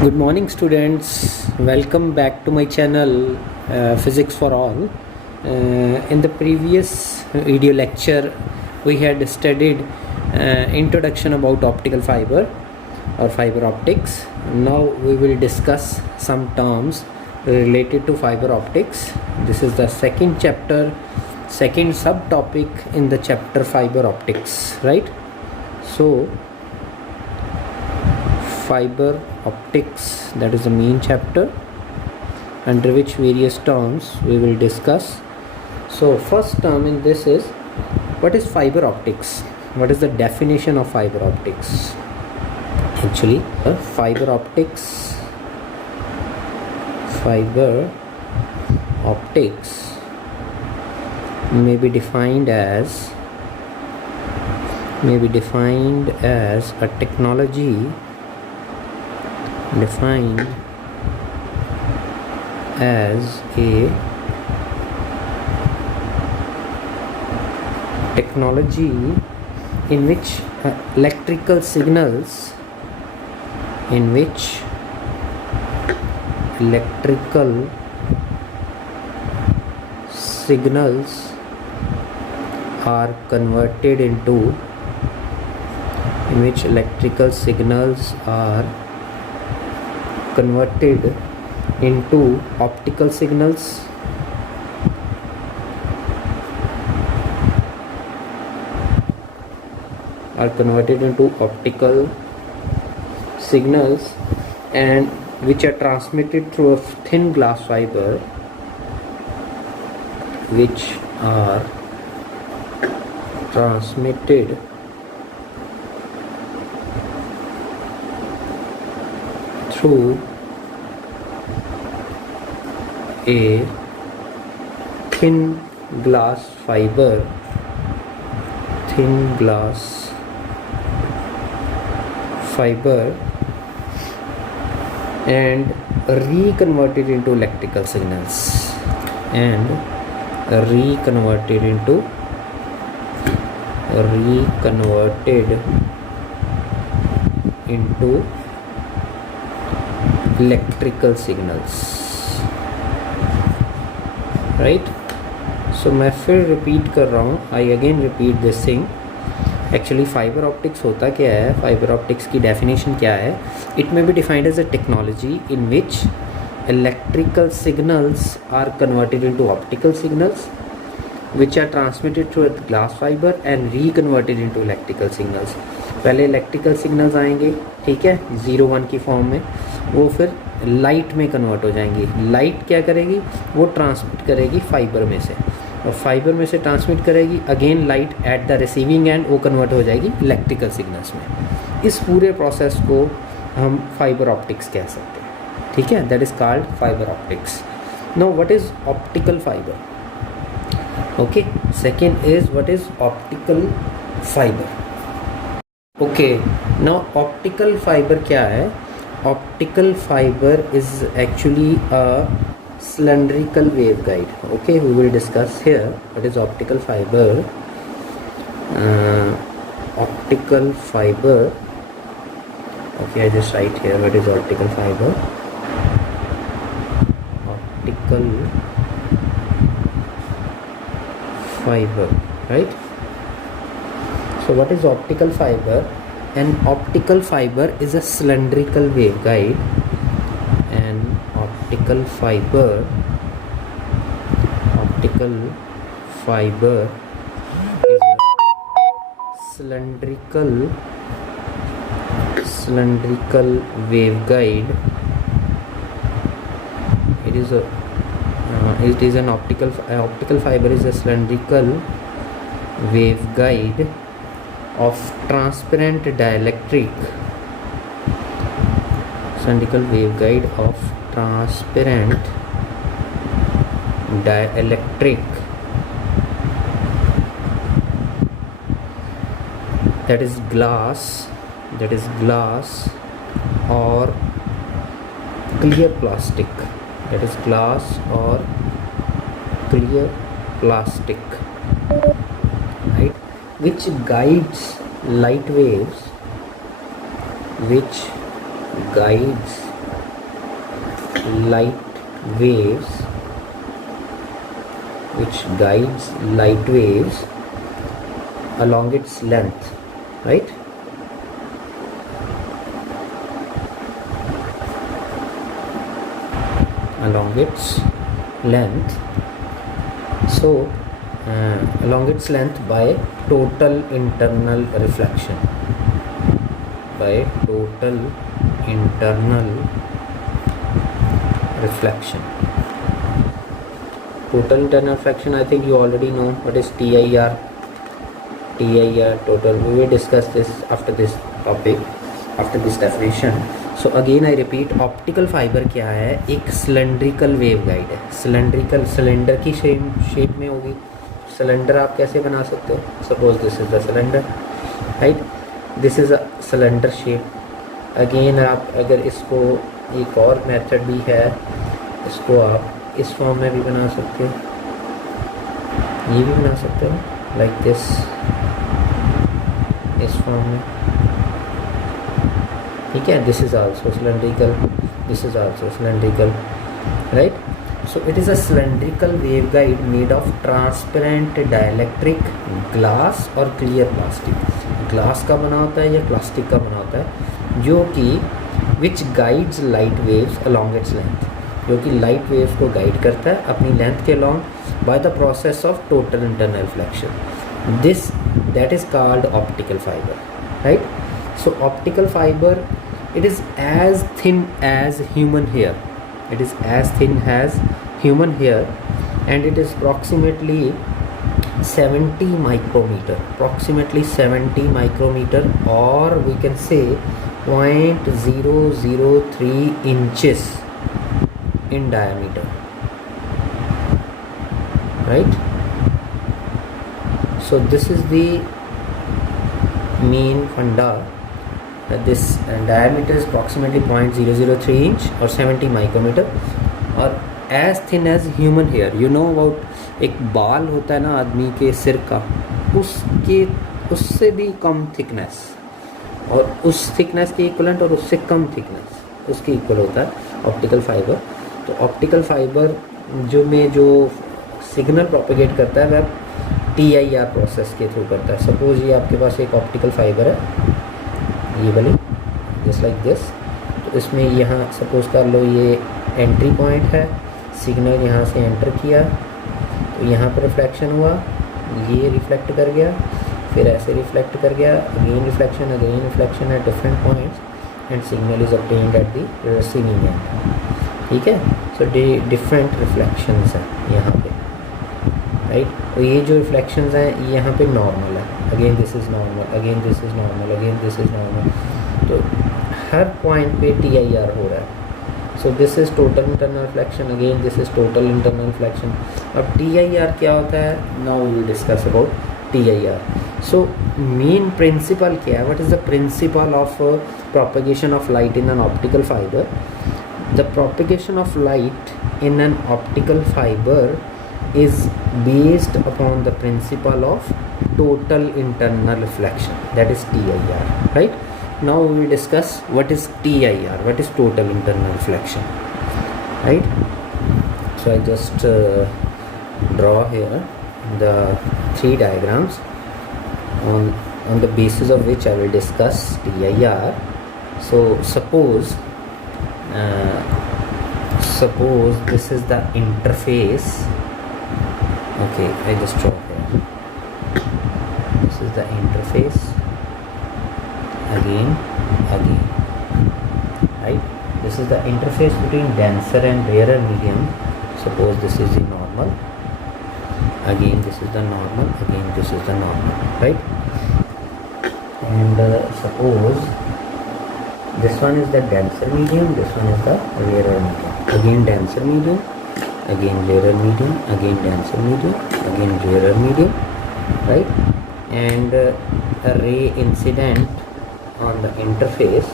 Good morning, students. Welcome back to my channel, Physics for All. In the previous video lecture, we had studied introduction about optical fiber or fiber optics. Now we will discuss some terms related to fiber optics. This is the second chapter, second subtopic in the chapter fiber optics, right? So fiber optics, that is the main chapter under which various terms we will discuss. So first term in this is, what is fiber optics? What is the definition of fiber optics? Actually, fiber optics may be defined as a technology defined as a technology in which electrical signals are converted into optical signals, and which are transmitted through a thin glass fiber, through a thin glass fiber and reconverted into electrical signals right? So मैं फिर repeat कर रहा हूँ, I again repeat this thing. Actually fibre optics होता क्या है, fibre optics की definition क्या है? It may be defined as a technology in which electrical signals are converted into optical signals which are transmitted through a glass fiber and reconverted into electrical signals. पहले electrical signals आएंगे, ठीक है, 0-1 की form में, वो फिर light में convert हो जाएंगी. लाइट क्या करेगी? वो ट्रांसमिट करेगी फाइबर में से, और फाइबर में से ट्रांसमिट करेगी again light at the receiving end, वो कन्वर्ट हो जाएगी इलेक्ट्रिकल सिग्नल्स में. इस पूरे प्रोसेस को हम फाइबर ऑप्टिक्स कह सकते हैं, ठीक है. That is called fibre optics. Now what is optical fibre? Okay, second is what is optical fibre. Okay, now optical fibre क्या है? Optical fibre is actually a cylindrical waveguide. Okay, we will discuss here what is optical fiber. Optical fiber, okay, I just write here what is optical fiber. Optical fiber, right? So what is optical fiber? An optical fiber is a cylindrical waveguide. Optical fiber is a cylindrical waveguide. It is an optical fiber is a cylindrical waveguide of transparent dielectric that is glass or clear plastic, right, which guides light waves light waves, which guides light waves along its length, right? Along its length. So along its length by total internal reflection, by total internal reflection. Total internal reflection, I think you already know what is TIR. TIR, total. We will discuss this after this topic, after this definition. So again I repeat, optical fibre क्या है? एक cylindrical wave guide है. Cylindrical, cylinder की shape में होगी. Cylinder आप कैसे बना सकते हो? Suppose this is the cylinder, right? This is a cylinder shape. Again आप अगर इसको, एक और मेथड भी है, इसको आप इस फॉर्म में भी बना सकते हो, ये भी बना सकते हो, लाइक दिस, इस फॉर्म में, ठीक है. This is also cylindrical, this is also cylindrical, right? So it is a cylindrical waveguide made of transparent dielectric glass और clear plastic. ग्लास का बना होता है या प्लास्टिक का बना होता है, जो कि which guides light waves along its length, जो कि लाइट वेव्स को गाइड करता है अपनी लेंथ के along by the process of total internal reflection. This that is called optical fiber, right? So optical fiber, it is as thin as human hair. It is as thin as human hair, and it is approximately 70 micrometer, approximately 70 micrometer, or we can say 0.003 inches in diameter, right? So this is the main funda. This diameter is approximately 0.003 inch or 70 micrometer, और as thin as human hair. You know about एक बाल होता है ना आदमी के सिर का, उससे भी कम थिकनेस, और उस थिकनेस के इक्वलेंट और उससे कम थिकनेस उसके इक्वल होता है ऑप्टिकल फाइबर. तो ऑप्टिकल फाइबर जो सिग्नल प्रोपेगेट करता है वह TIR प्रोसेस के थ्रू करता है. सपोज ये आपके पास एक ऑप्टिकल फाइबर है, ये वाली, जस्ट लाइक दिस. तो इसमें यहाँ सपोज कर लो ये एंट्री पॉइंट है, सिग्नल यहाँ से एंटर किया, तो यहाँ पर रिफ्लेक्शन हुआ, ये रिफ्लेक्ट कर गया, फिर ऐसे रिफ्लेक्ट कर गया, again reflection at different points, and signal is obtained at the receiving end. ठीक है. सो डिफरेंट रिफ्लेक्शंस हैं यहाँ पे, राइट? और ये जो रिफ्लेक्शंस हैं यहाँ पे नॉर्मल है, again this is normal, again this is normal, again this is normal. तो हर पॉइंट पे TIR हो रहा है. So this is total internal reflection, again this is total internal reflection. अब TIR क्या होता है? Now we will discuss about TIR. So main principle क्या है? What is the principle of propagation of light in an optical fibre? The propagation of light in an optical fibre is based upon the principle of total internal reflection, that is TIR, right? Now we will discuss what is TIR, what is total internal reflection, right? So I just draw here the three diagrams on the basis of which I will discuss TIR. So suppose this is the interface. Okay, I just draw here. This is the interface. Again, right? This is the interface between denser and rarer medium. Suppose this is the normal. Again, this is the normal. Again, this is the normal, right? And suppose this one is the denser medium. This one is the rarer medium. Again, denser medium. Again rarer medium, again denser medium, again rarer medium, right? And a ray incident on the interface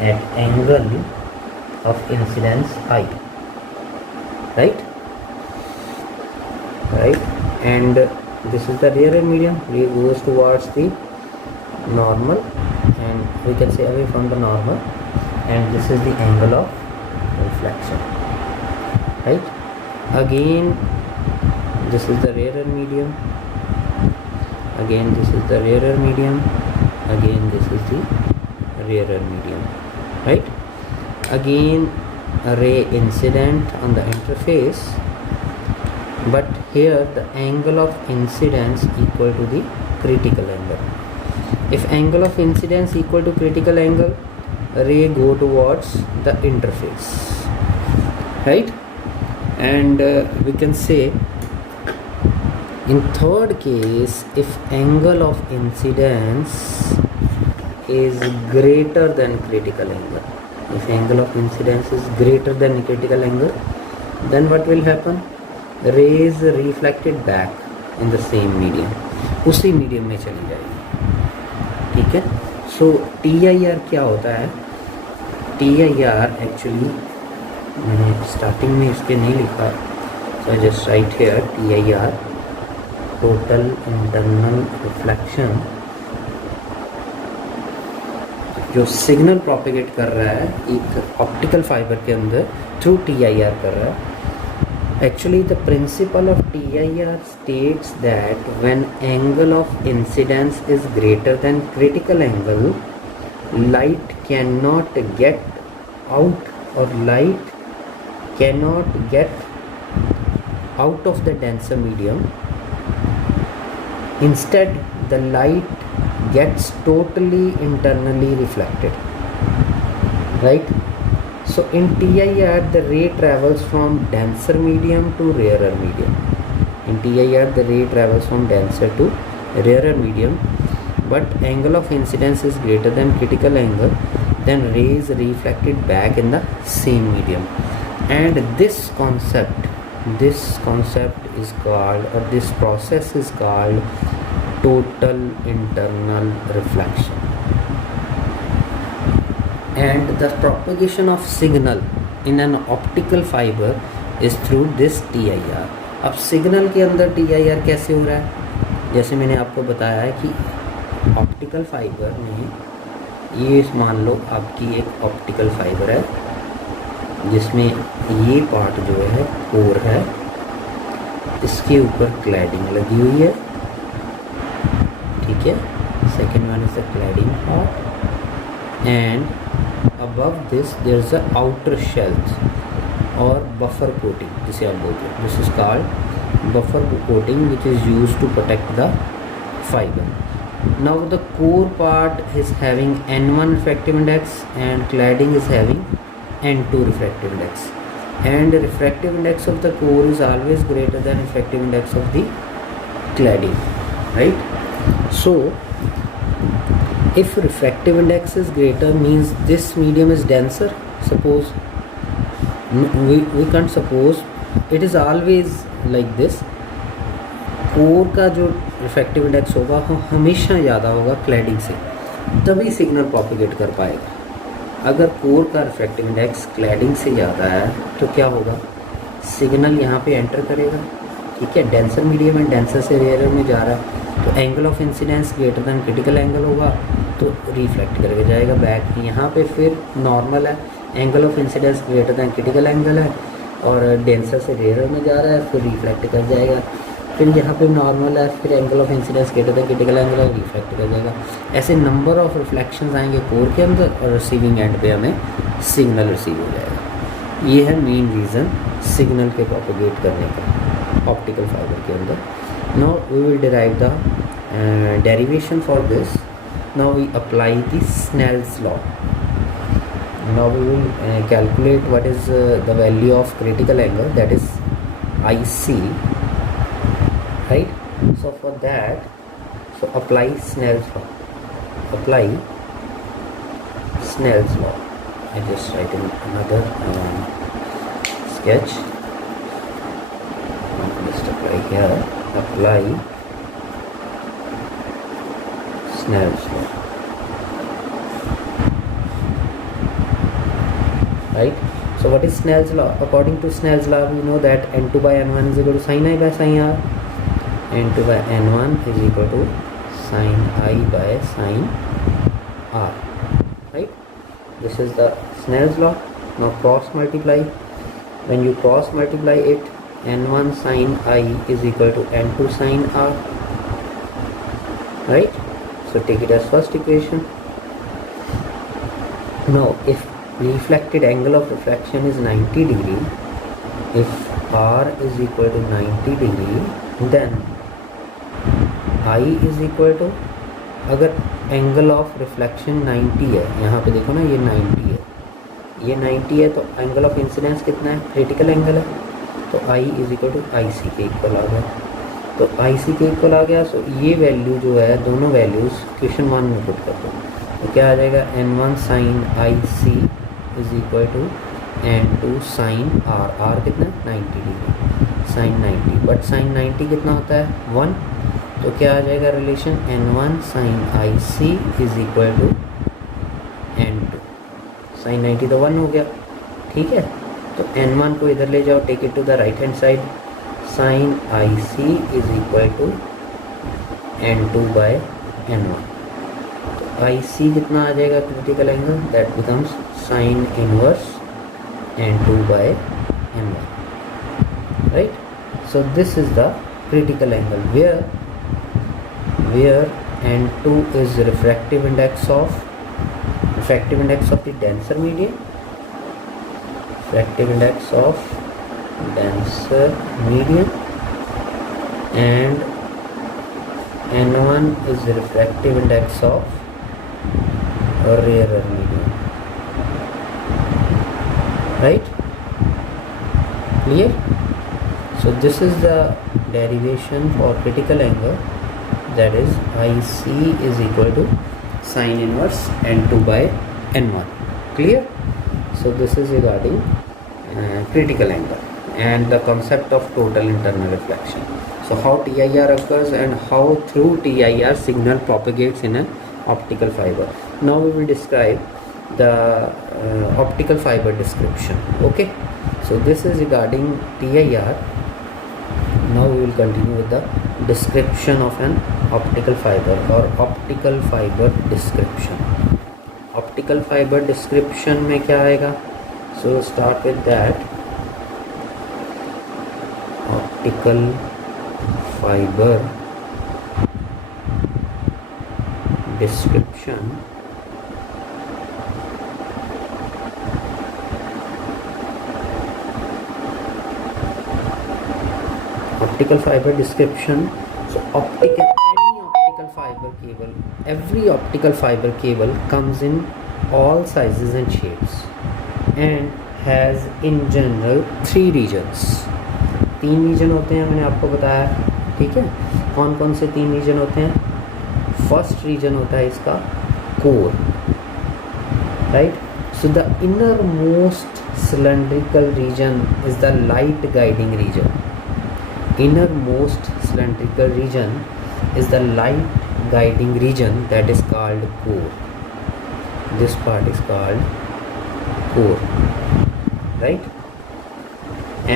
at angle of incidence I, right? And this is the rarer medium. Ray goes towards the normal, and we can say away from the normal, and this is the angle of reflection, right? Again this is the rarer medium, again this is the rarer medium, again this is the rarer medium, right? Again a ray incident on the interface, but here the angle of incidence equal to the critical angle. If angle of incidence equal to critical angle, ray go towards the interface, right? And we can say in third case, if angle of incidence is greater than critical angle, if angle of incidence is greater than critical angle, then what will happen? Rays reflected back in the same medium, उसी medium में चली जाएगी, ठीक है? सो TIR क्या होता है? TIR actually मैंने स्टार्टिंग में इसके नहीं लिखा, so just right here TIR, total internal reflection, जो सिग्नल प्रोपेगेट कर रहा है एक ऑप्टिकल फाइबर के अंदर थ्रू TIR कर रहा है. Actually the principle of TIR states that when angle of incidence is greater than critical angle, light cannot get out or light cannot get out of the denser medium. Instead the light gets totally internally reflected, right? So in TIR the ray travels from denser medium to rarer medium. In TIR the ray travels from denser to rarer medium, but angle of incidence is greater than critical angle, then ray is reflected back in the same medium. And this concept is called, or this process is called total internal reflection. And the propagation of signal in an optical fiber is through this TIR. अब signal के अंदर TIR कैसे हो रहा है? जैसे मैंने आपको बताया है कि ऑप्टिकल फाइबर में ये मान लो आपकी एक ऑप्टिकल फाइबर है जिसमें ये पार्ट जो है कोर है, इसके ऊपर क्लैडिंग लगी हुई है, ठीक है? Second one is the cladding part, and above this there is a outer shell or buffer coating, जिसे आप बोलते हैं. This is called buffer coating, which is used to protect the fiber. Now the core part is having N1 refractive index and cladding is having N2 refractive index, and the refractive index of the core is always greater than refractive index of the cladding, right? So if refractive index is greater means this medium is denser. Suppose we can't suppose it is always like this. Core का जो refractive index होगा वो हमेशा ज़्यादा होगा cladding से, तभी signal propagate कर पाएगा. अगर कोर का रिफ्रैक्टिव इंडेक्स क्लैडिंग से ज़्यादा है तो क्या होगा? सिग्नल यहाँ पे एंटर करेगा, ठीक है? डेंसर मीडियम एंड डेंसर से रेयर में जा रहा है, तो angle of incidence greater than critical angle होगा तो रिफ्लेक्ट करके जाएगा बैक. यहाँ पे फिर नॉर्मल है, angle of incidence greater than critical angle है और डेंसर से रेयर में जा रहा है, फिर रिफ्लेक्ट कर जाएगा. फिर यहाँ पे नॉर्मल है, फिर angle of incidence greater than critical angle है, रिफ्लेक्ट कर जाएगा. ऐसे नंबर ऑफ रिफ्लेक्शंस आएंगे कोर के अंदर और रिसीविंग एंड पे हमें सिग्नल रिसीव हो जाएगा. ये है मेन रीज़न सिग्नल के प्रोपेगेट करने का ऑप्टिकल फाइबर के अंदर. Now we will derive the derivation for this. Now we apply the Snell's law. Now we will calculate what is the value of critical angle, that is IC, right? So for that, so apply Snell's law. Apply Snell's law. I just write in another sketch. Just apply here. Apply Snell's law, right? So what is Snell's law? According to Snell's law, we know that N2 by N1 is equal to sin I by sin R. N2 by N1 is equal to sin I by sin R, right? This is the Snell's law. Now cross multiply. When you cross multiply it, n1 sine I is equal to n2 sine r, right? So take it as first equation. Now if reflected angle of refraction is 90 degree, if r is equal to 90 degree, then I is equal to, अगर angle of reflection 90 है, यहाँ पे देखो ना ये 90 है, ये 90 है, तो एंगल ऑफ इंसिडेंस कितना है, क्रिटिकल एंगल है, तो I इज इक्वल टू आई सी के इक्वल आ गया। तो आई सी के इक्वल आ गया, सो ये वैल्यू जो है, दोनों वैल्यूज़ क्वेश्चन 1 में पुट कर दो, तो क्या आ जाएगा, n1 sine I C is equal to n2 sine r, r कितना है 90 डिग्री, साइन 90, बट साइन 90 कितना होता है 1, तो क्या आ जाएगा relation, n1 sine I C is equal to n2 sine 90, तो 1 हो गया, ठीक है। तो n1 को इधर ले जाओ, take it to the right hand side, sine I C is equal to n2 by n1, तो आई सी कितना आ जाएगा critical angle, that becomes sine inverse n2 by n1, right. So this is the critical angle where n2 is refractive index of the denser medium, refractive index of denser medium, and n1 is the refractive index of a rarer medium, right? Clear? So this is the derivation for critical angle, that is IC is equal to sine inverse n2 by n1. Clear? So this is regarding critical angle and the concept of total internal reflection. So how TIR occurs and how through TIR signal propagates in an optical fiber. Now we will describe the optical fiber description. Okay, so this is regarding TIR. Now we will continue with the description of an optical fiber or optical fiber description. Optical fiber description में क्या आएगा? So start with that. Optical fiber description optical fiber description. So every optical fiber cable comes in all sizes and shapes and has in general 3 regions. 3 reason होते हैं, मैंने आपको बताया, ठीक है। कौन कौन से 3 रीजन होते हैं? फर्स्ट रीजन होता है इसका core, right. So the innermost cylindrical region is the light guiding region. Innermost cylindrical region is the light guiding region, that is called core. This part is called core, right?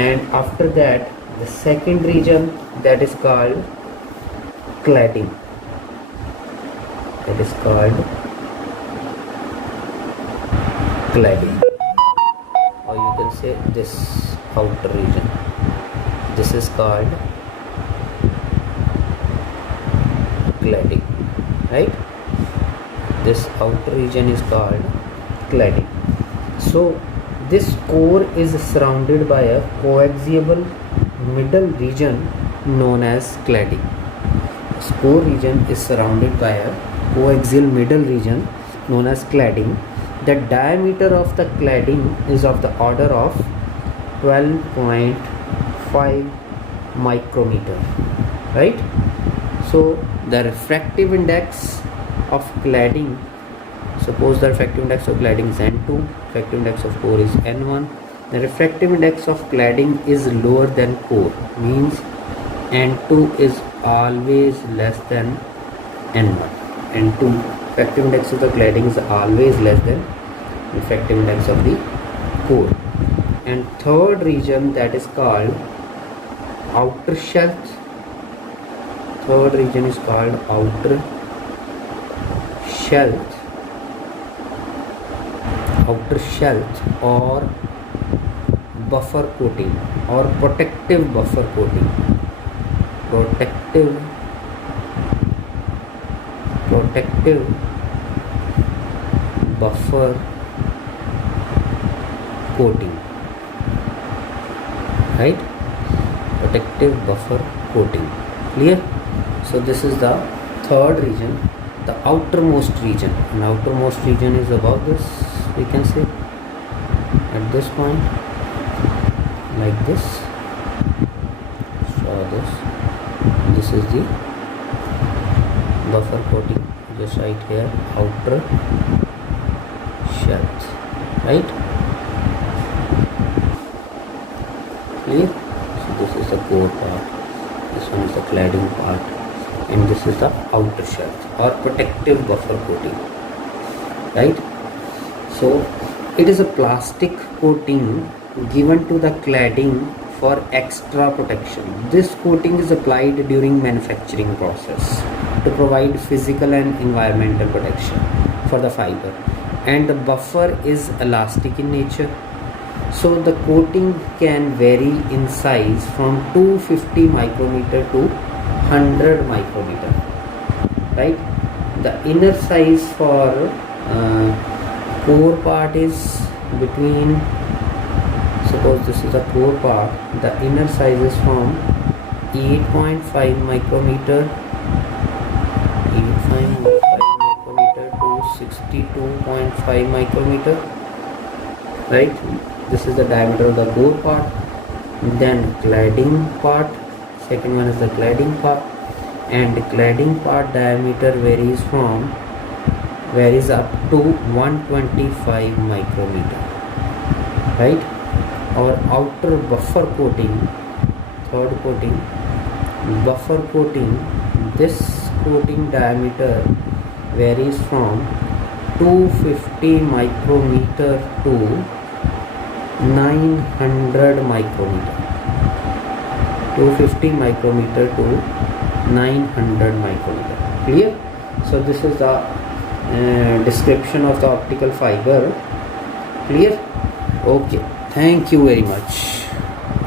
And after that the second region, that is called cladding, that is called cladding, or you can say this outer region, this is called cladding, right? This outer region is called cladding. So this core is surrounded by a coaxial middle region known as cladding. This core region is surrounded by a coaxial middle region known as cladding. The diameter of the cladding is of the order of 12.5 micrometer, right? So the refractive index of cladding, suppose the refractive index of cladding is n2, refractive index of core is n1. The refractive index of cladding is lower than core, means n2 is always less than n1. n2 refractive index of the cladding is always less than refractive index of the core. And third region, that is called outer shelf. Third region is called outer shelf. outer shelf or buffer coating or protective buffer coating. Protective buffer coating, right? Protective buffer coating. Clear? So this is the third region, the outermost region. And outermost region is about this, we can say, at this point, like this. So this is the buffer coating, just right here, outer shelf, right? Clear? So this is the core part, this one is the cladding part, and this is the outer shelf or protective buffer coating, right? So it is a plastic coating given to the cladding for extra protection. This coating is applied during manufacturing process to provide physical and environmental protection for the fiber, and the buffer is elastic in nature. So the coating can vary in size from 250 micrometer to 100 micrometer, right? The inner size for core part is between, suppose this is the core part, the inner size is from 8.5 micrometer to 62.5 micrometer, right? This is the diameter of the core part. Then cladding part, second one is the cladding part, and the cladding part diameter varies up to 125 micrometer, right? Our outer buffer coating, third coating, buffer coating, this coating diameter varies from 250 micrometer to 900 micrometer. 250 micrometer to 900 micrometer. Clear? So this is the description of the optical fiber. Clear? Okay. Thank you very much.